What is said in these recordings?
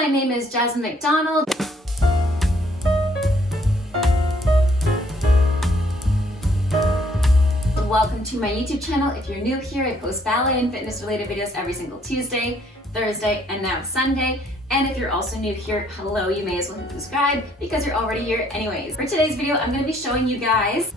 my name is Jasmine McDonald. Welcome to my YouTube channel. If you're new here, I post ballet and fitness related videos every single Tuesday, Thursday, and now Sunday. And if you're also new here, hello, you may as well hit subscribe because you're already here anyways. For today's video, I'm going to be showing you guys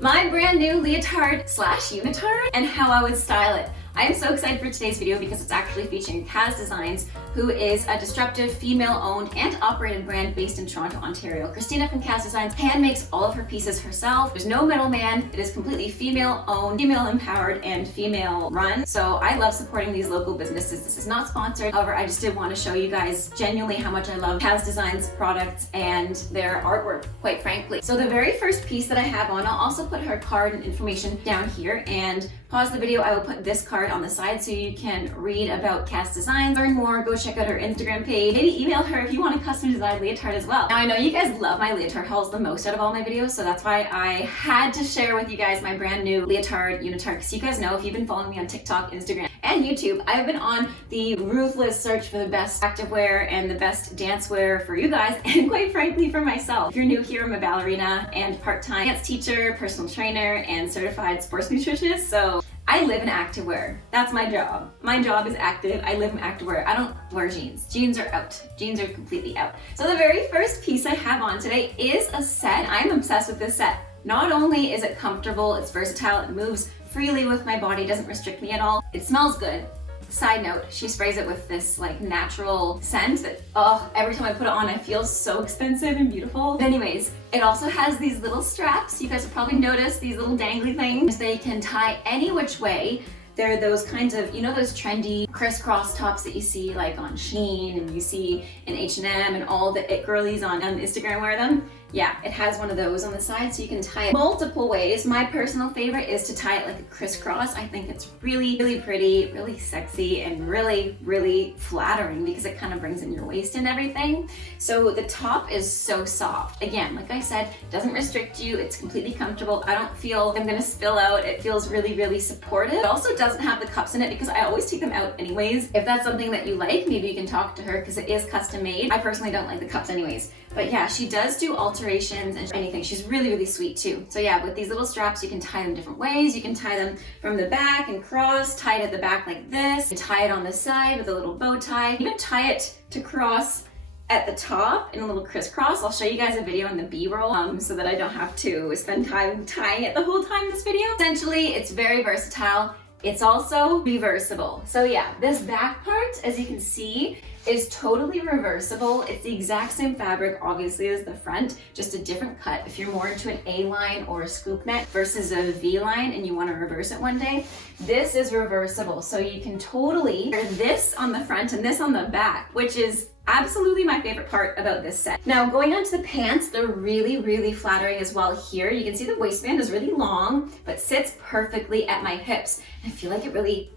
my brand new leotard / unitard and how I would style it. I am so excited for today's video because it's actually featuring KHAZ Designs, who is a disruptive female-owned and operated brand based in Toronto, Ontario. Christina from KHAZ Designs hand makes all of her pieces herself. There's no middleman. It is completely female-owned, female-empowered, and female-run. So I love supporting these local businesses. This is not sponsored. However, I just did want to show you guys genuinely how much I love KHAZ Designs products and their artwork, quite frankly. So the very first piece that I have on, I'll also put her card and information down here, and pause the video. I will put this card on the side so you can read about KHAZ Designs, learn more, go check out her Instagram page, maybe email her if you want a custom designed leotard as well. Now I know you guys love my leotard hauls the most out of all my videos, so that's why I had to share with you guys my brand new leotard unitard, because you guys know if you've been following me on TikTok, Instagram, and YouTube, I've been on the ruthless search for the best activewear and the best dancewear for you guys, and quite frankly for myself. If you're new here, I'm a ballerina and part-time dance teacher, personal trainer, and certified sports nutritionist, so I live in activewear. That's my job. My job is active. I live in activewear. I don't wear jeans. Jeans are out. Jeans are completely out. So the very first piece I have on today is a set. I'm obsessed with this set. Not only is it comfortable, it's versatile, it moves freely with my body, doesn't restrict me at all. It smells good. Side note, she sprays it with this like natural scent that, oh, every time I put it on, I feel so expensive and beautiful. But anyways, it also has these little straps. You guys have probably noticed these little dangly things. They can tie any which way. They're those kinds of, you know, those trendy crisscross tops that you see like on Shein and you see in H&M and all the it girlies on Instagram wear them. Yeah, it has one of those on the side so you can tie it multiple ways. My personal favorite is to tie it like a crisscross. I think it's really, really pretty, really sexy, and really, really flattering because it kind of brings in your waist and everything. So the top is so soft. Again, like I said, it doesn't restrict you. It's completely comfortable. I don't feel I'm gonna spill out. It feels really, really supportive. It also doesn't have the cups in it because I always take them out anyways. If that's something that you like, maybe you can talk to her because it is custom made. I personally don't like the cups anyways. But yeah, she does do alterations and anything. She's really, really sweet too. So yeah, with these little straps, you can tie them different ways. You can tie them from the back and cross, tie it at the back like this. You tie it on the side with a little bow tie. You can tie it to cross at the top in a little crisscross. I'll show you guys a video in the B-roll so that I don't have to spend time tying it the whole time in this video. Essentially, it's very versatile. It's also reversible. So yeah, this back part, as you can see, is totally reversible. It's the exact same fabric, obviously, as the front, just a different cut. If you're more into an A-line or a scoop neck versus a V-line and you want to reverse it one day, this is reversible. So you can totally wear this on the front and this on the back, which is absolutely my favorite part about this set. Now, going on to the pants, they're really, really flattering as well here. You can see the waistband is really long, but sits perfectly at my hips. I feel like it really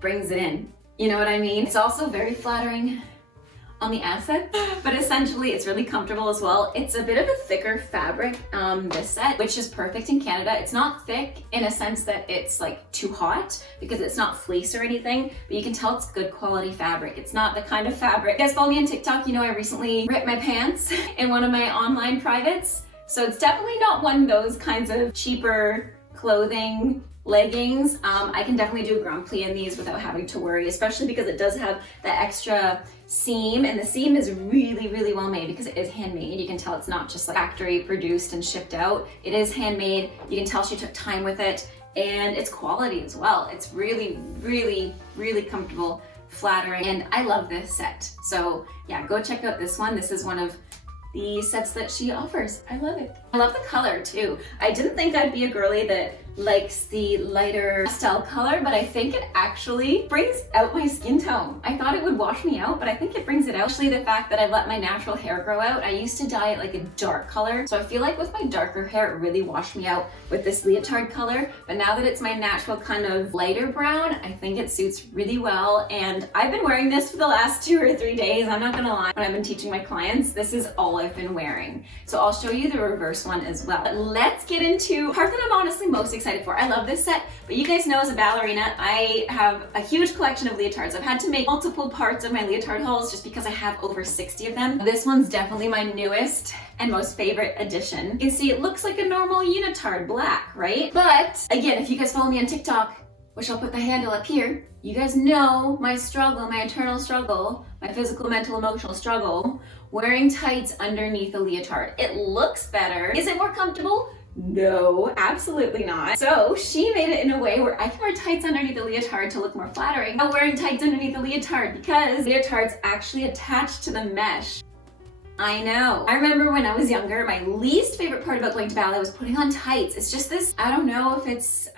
brings it in. You know what I mean? It's also very flattering on the outside, but essentially it's really comfortable as well. It's a bit of a thicker fabric, this set, which is perfect in Canada. It's not thick in a sense that it's like too hot because it's not fleece or anything, but you can tell it's good quality fabric. It's not the kind of fabric. You guys follow me on TikTok, you know I recently ripped my pants in one of my online privates. So it's definitely not one of those kinds of cheaper clothing leggings. I can definitely do a grand plie in these without having to worry, especially because it does have that extra seam, and the seam is really, really well made because it is handmade. You can tell it's not just like factory produced and shipped out. It is handmade. You can tell she took time with it, and it's quality as well. It's really, really, really comfortable, flattering, and I love this set. So yeah, go check out this one. This is one of the sets that she offers. I love it. I love the color too. I didn't think I'd be a girly that likes the lighter pastel color, but I think it actually brings out my skin tone. I thought it would wash me out, but I think it brings it out. Actually, the fact that I've let my natural hair grow out, I used to dye it like a dark color. So I feel like with my darker hair, it really washed me out with this leotard color. But now that it's my natural kind of lighter brown, I think it suits really well. And I've been wearing this for the last 2 or 3 days. I'm not gonna lie. When I've been teaching my clients, this is all I've been wearing. So I'll show you the reverse one as well. But let's get into the part that I'm honestly most excited for. I love this set, but you guys know as a ballerina, I have a huge collection of leotards. I've had to make multiple parts of my leotard hauls just because I have over 60 of them. This one's definitely my newest and most favorite addition. You can see it looks like a normal unitard black, right? But again, if you guys follow me on TikTok, which I'll put the handle up here, you guys know my struggle, my eternal struggle, my physical, mental, emotional struggle, wearing tights underneath a leotard. It looks better. Is it more comfortable? No, absolutely not. So she made it in a way where I can wear tights underneath a leotard to look more flattering. I'm wearing tights underneath a leotard because leotards actually attach to the mesh. I know. I remember when I was younger, my least favorite part about going to ballet was putting on tights. It's just this, I don't know if it's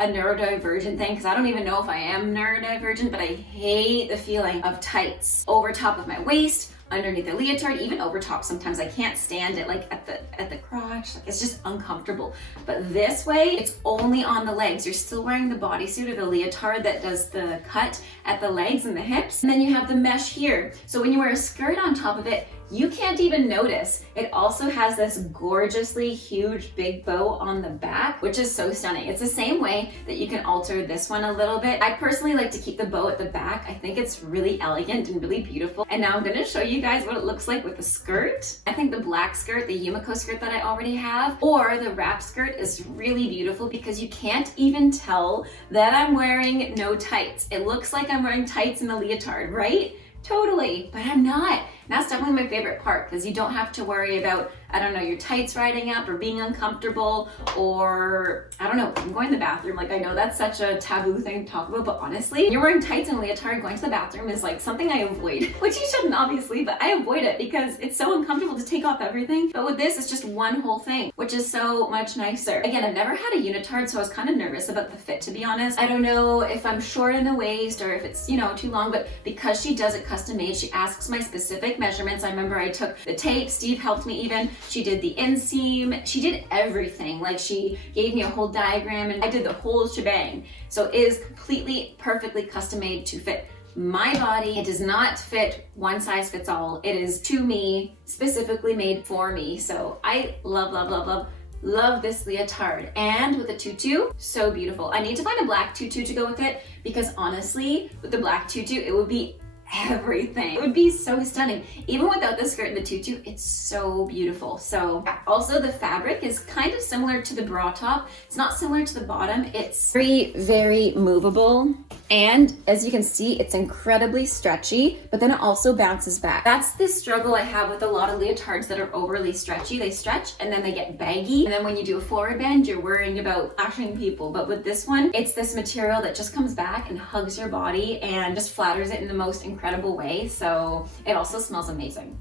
a neurodivergent thing, because I don't even know if I am neurodivergent, but I hate the feeling of tights over top of my waist, underneath the leotard, even over top. Sometimes I can't stand it, like at the crotch. It's just uncomfortable. But this way, it's only on the legs. You're still wearing the bodysuit or the leotard that does the cut at the legs and the hips, and then you have the mesh here. So when you wear a skirt on top of it, you can't even notice. It also has this gorgeously huge big bow on the back, which is so stunning. It's the same way that you can alter this one a little bit. I personally like to keep the bow at the back. I think it's really elegant and really beautiful. And now I'm gonna show you guys what it looks like with the skirt. I think the black skirt, the Yumiko skirt that I already have, or the wrap skirt is really beautiful because you can't even tell that I'm wearing no tights. It looks like I'm wearing tights in the leotard, right? Totally, but I'm not. That's definitely my favorite part because you don't have to worry about, I don't know, your tights riding up or being uncomfortable, or I don't know, I'm going to the bathroom. Like, I know that's such a taboo thing to talk about, but honestly, you're wearing tights and leotard, going to the bathroom is like something I avoid, which you shouldn't obviously, but I avoid it because it's so uncomfortable to take off everything. But with this, it's just one whole thing, which is so much nicer. Again, I've never had a unitard, so I was kind of nervous about the fit, to be honest. I don't know if I'm short in the waist or if it's, you know, too long, but because she does it custom made, she asks my specific measurements. I remember I took the tape, Steve helped me even. She did the inseam, she did everything. Like, she gave me a whole diagram and I did the whole shebang. So it is completely, perfectly custom made to fit my body. It does not fit one size fits all. It is to me, specifically made for me. So I love, love, love, love, love this leotard. And with the tutu, so beautiful. I need to find a black tutu to go with it because honestly, with the black tutu, it would be everything. It would be so stunning. Even without the skirt and the tutu, it's so beautiful. So also the fabric is kind of similar to the bra top. It's not similar to the bottom. It's very, very movable. And as you can see, it's incredibly stretchy, but then it also bounces back. That's the struggle I have with a lot of leotards that are overly stretchy. They stretch and then they get baggy. And then when you do a forward bend, you're worrying about flashing people. But with this one, it's this material that just comes back and hugs your body and just flatters it in the most incredible way. So it also smells amazing.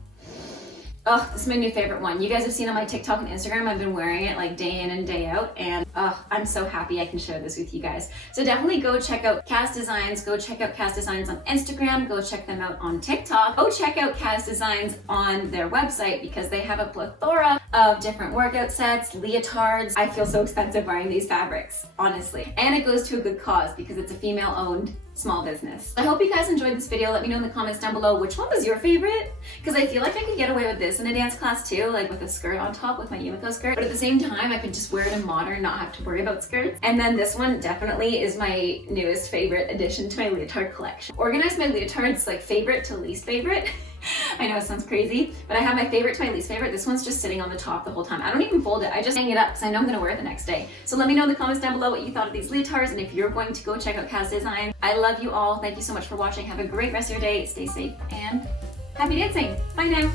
Oh, this is my new favorite one. You guys have seen on my TikTok and Instagram, I've been wearing it like day in and day out, and I'm so happy I can share this with you guys. So definitely go check out KHAZ Designs, go check out KHAZ Designs on Instagram, go check them out on TikTok, go check out KHAZ Designs on their website because they have a plethora of different workout sets, leotards. I feel so expensive wearing these fabrics, honestly. And it goes to a good cause because it's a female-owned small business. I hope you guys enjoyed this video. Let me know in the comments down below which one was your favorite, because I feel like I could get away with this in a dance class too, like with a skirt on top with my Yumiko skirt, but at the same time I could just wear it in modern, not have to worry about skirts. And then this one definitely is my newest favorite addition to my leotard collection. Organize my leotards like favorite to least favorite. I know it sounds crazy, but I have my favorite to my least favorite. This one's just sitting on the top the whole time. I don't even fold it. I just hang it up because I know I'm going to wear it the next day. So let me know in the comments down below what you thought of these leotards and if you're going to go check out KHAZ Designs. I love you all. Thank you so much for watching. Have a great rest of your day. Stay safe and happy dancing. Bye now.